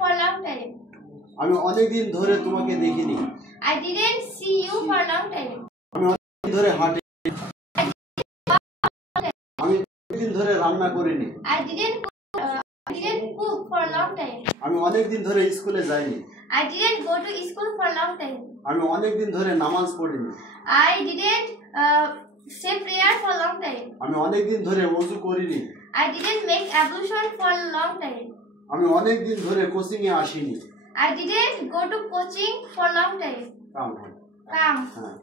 for long time. আমি অনেক দিন ধরে তোমাকে দেখিনি। I didn't see you for long time. আমি অনেক দিন ধরে হাঁটি। আমি অনেক দিন ধরে রান্না করিনি। I didn't cook for long time. আমি অনেক দিন ধরে স্কুলে যাইনি। I didn't go to school for long time. আমি অনেক দিন ধরে নামাজ পড়িনি। I didn't say prayer for long time. আমি অনেক দিন ধরে ওযু করিনি। I didn't make ablution for long time. আমি অনেক দিন ধরে কোচিং এ আসিনি। I didn't go to coaching for long time.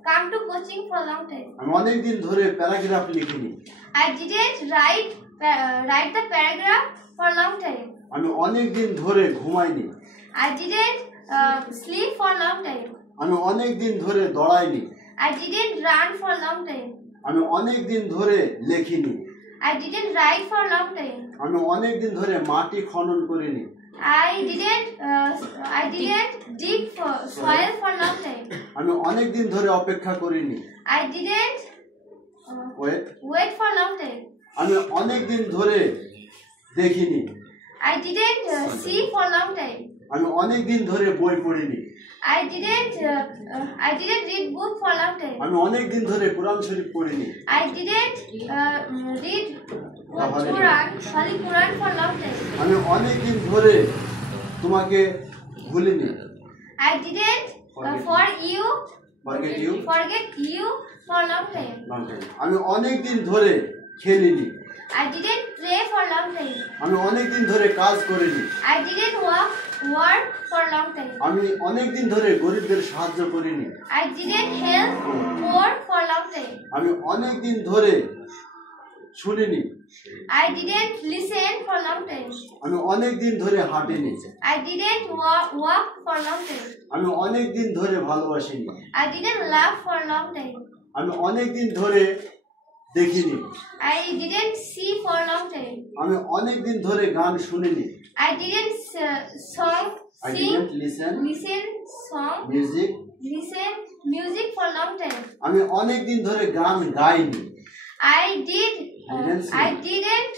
Come to coaching for long time. আমি অনেক দিন ধরে প্যারাগ্রাফ লিখিনি। I didn't write the paragraph for long time. আমি অনেক দিন ধরে ঘুমাইনি। I didn't sleep for long time. আমি অনেক দিন ধরে দৌড়াইনি। I didn't run for long time. আমি অনেক দিন ধরে লেখিনি। I didn't write for long time. আমি অনেক দিন ধরে মাটি খনন করিনি। I didn't dig for soil for long time. আমি অনেক দিন ধরে অপেক্ষা করিনি। I didn't wait for long time. আমি অনেক দিন ধরে দেখিনি। I didn't see for long time. আমি অনেক দিন ধরে বই পড়িনি। I didn't read book for long time. আমি অনেক দিন ধরে কোরআন শরীফ পড়িনি। I didn't read Holy Quran for long time. আমি অনেক দিন ধরে তোমাকে ভুলিনি। I didn't forget you for long time. আমি অনেক দিন ধরে খেলিনি। I didn't pray for long time. আমি অনেক দিন ধরে কাজ করিনি। I didn't work for long time. আমি অনেক দিন ধরে গরিবদের সাহায্য করিনি। I didn't help poor for long time. আমি অনেক দিন ধরে শুনিনি। I didn't listen for long time. আমি অনেক দিন ধরে হাঁটিনি। I didn't walk for long time. আমি অনেক দিন ধরে ভালোবাসিনি। I didn't laugh for long time. আমি অনেক দিন ধরে দেখিনি। I didn't see for long time. আমি অনেক দিন ধরে গান শুনিনি। I didn't listen music for long time. আমি অনেক দিন ধরে গান gynae. I didn't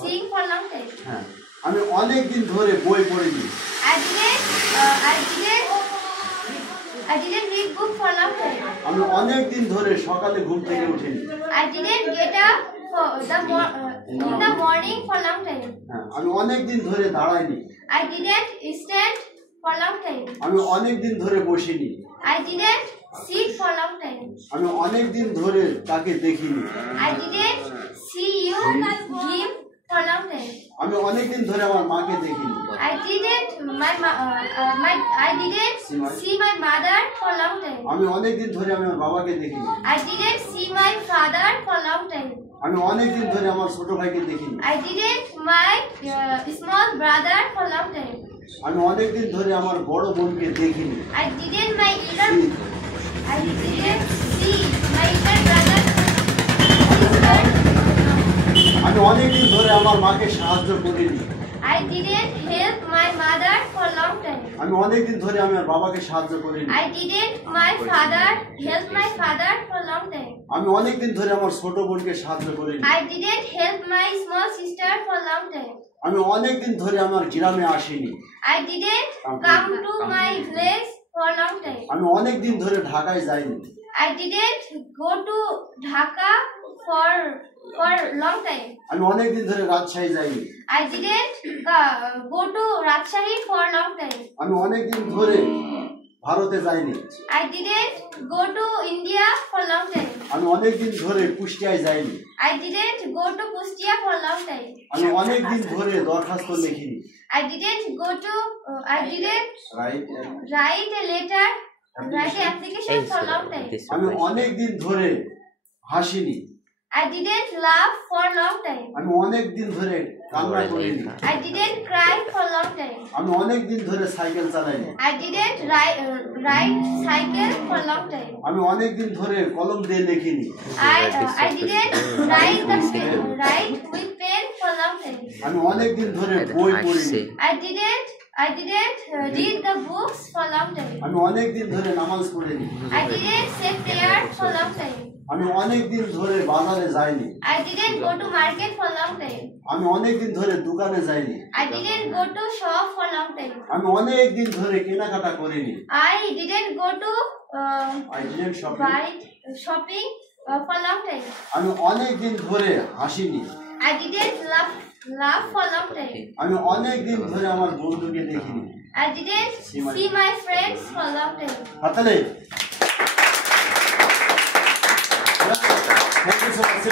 sing for long time. হ্যাঁ, আমি অনেক দিন ধরে বই পড়িনি। I didn't read book for long time. আমি অনেক দিন ধরে সকালে ঘুম থেকে উঠিনি। I didn't get up in the morning for long time. হ্যাঁ, আমি অনেক দিন ধরে দাঁড়াইনি। I didn't stand for long time. আমি অনেক দিন ধরে বসিনি। I didn't sit for long time. আমি অনেক দিন ধরে তাকে দেখিনি। I didn't see him for long time. আমি অনেক দিন ধরে আমার মাকে দেখিনি। I didn't see my mother for long time. আমি অনেক দিন ধরে আমার বাবাকে দেখিনি। I didn't see my father for long time. আমি অনেক দিন ধরে আমার ছোট ভাইকে দেখিনি। I didn't my small brother for long time. আমি অনেক দিন ধরে আমার বড় বোনকে দেখিনি। I didn't see my elder brother. আমি অনেক দিন ধরে আমার মাকে সাহায্য করিনি। I didn't help my mother for long time. আমি অনেক দিন ধরে আমার বাবাকে সাহায্য করিনি। I didn't help my father for long time. আমি অনেক দিন ধরে আমার ছোট বোনকে সাহায্য করিনি। I didn't help my small sister for long time. আমি অনেক দিন ধরে আমার গ্রামে আসিনি। I didn't come to my village for long time. আমি অনেক দিন ধরে ঢাকায় যাইনি। I didn't go to Dhaka for long time. আমি অনেক দিন ধরে রাজশাহী যাইনি। I didn't go to Rajshahi for long time. আমি অনেক দিন ধরে ভারতে যাইনি। I didn't go to India for long time. আমি অনেক দিন ধরে কুষ্টিয়ায় যাইনি। I didn't go to Kustia for long time. আমি অনেক দিন ধরে দরখাস্ত লিখিনি। I didn't write a application for long time. আমি অনেক দিন ধরে Hasini. I didn't laugh for long time. আমি অনেক দিন ধরে কান্না করিনি। I didn't cry for long time. আমি অনেক দিন ধরে cycle চালাইনি। I didn't ride cycle for long time. আমি অনেক দিন ধরে কলম দিয়ে লিখিনি। I didn't write with pen for long time. আমি অনেক দিন ধরে বই পড়িনি। I didn't I didn't read the books for long time. আমি অনেক দিন ধরে নামাজ পড়িনি। I didn't say prayer for long time. আমি অনেক দিন ধরে বাজারে যাইনি। I didn't go to market for long time. আমি অনেক দিন ধরে দোকানে যাইনি। I didn't go to shop for long time. আমি অনেক দিন ধরে কেনাকাটা করিনি। I didn't go to I didn't shopping for long time. আমি অনেক দিন ধরে Hasini. I didn't laugh for long time. আমি অনেক দিন ধরে আমার বন্ধুকে দেখিনি। I didn't see my friends for long time. হাততালি। Thank you so much.